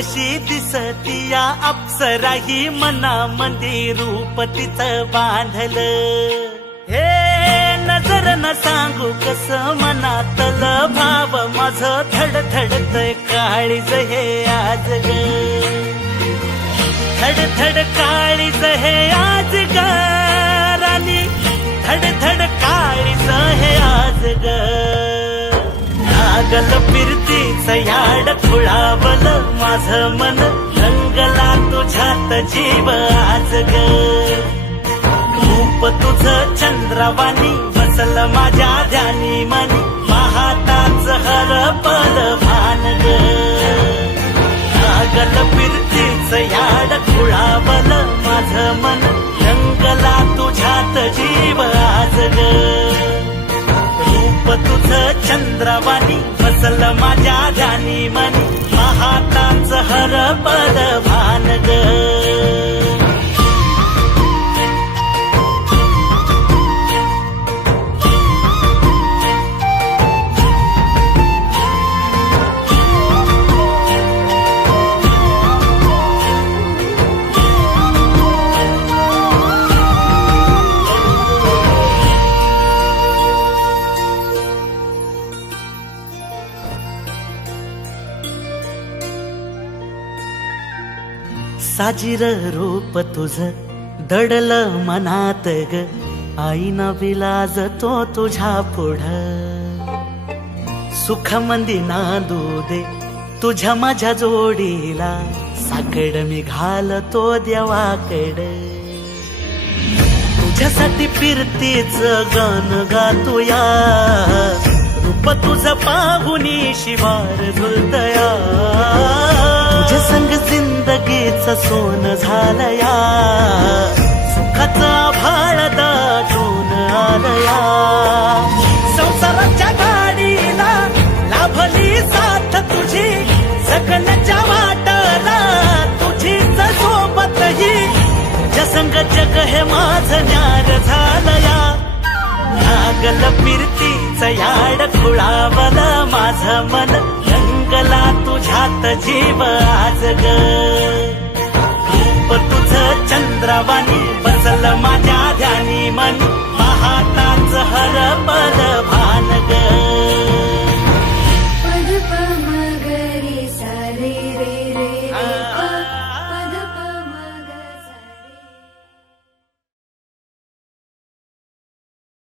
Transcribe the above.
कशी दिसती या अप्सरा ही मनामध्ये रूप तिचं बांधलं. हे नजर न सांगू कस मनातलं भाव माझं धडधडतय काळीज हे आज ग. धडधड काळीज हे आज ग राणी, धडधड काळीज हे आज ग. लागल फिरतीच याड खुळावलं माझं मन, रंगला तुझ्यात जीव आज ग. रूप तुझं चंद्रवाणी बसलं माझ्या ध्यानी मनी, पाहताच हरपल भान ग. लागल फिरतीच याड खुळावलं माझं मन, रंगला तुझ्यात जीव आज ग. रूप तुझं चंद्रवाणी बसलं माझ्या ध्यानी मनी, पाहताच हरपल भान ग. साजिर रूप तुझं दडलं मनात ग, आईना विलाज तो तुझ्या पुढं. सुख मंदी नांदू दे तुझ्या माझ्या जोडीला, साकड मी घालतो देवाकड. तुझ्यासाठी फिरतीच गान गातोया, रूप तुझं पाहुनी शिवार झुलतया. तुझ्या संग जिंदगीच सोन झालया, सुखाचा भाळ दाटून आलया. संसाराच्या गाडीला लाभली साथ तुझी, सगळ्याच्या वाटला तुझीच सोबत ही. तुझ्या संग जग हे माझं न्यार झालया. लागल फिरतीच याड खुळावलं माझं मन, रंगला तुझ्यात जीव आज ग. रूप तुझं चंद्रवाणी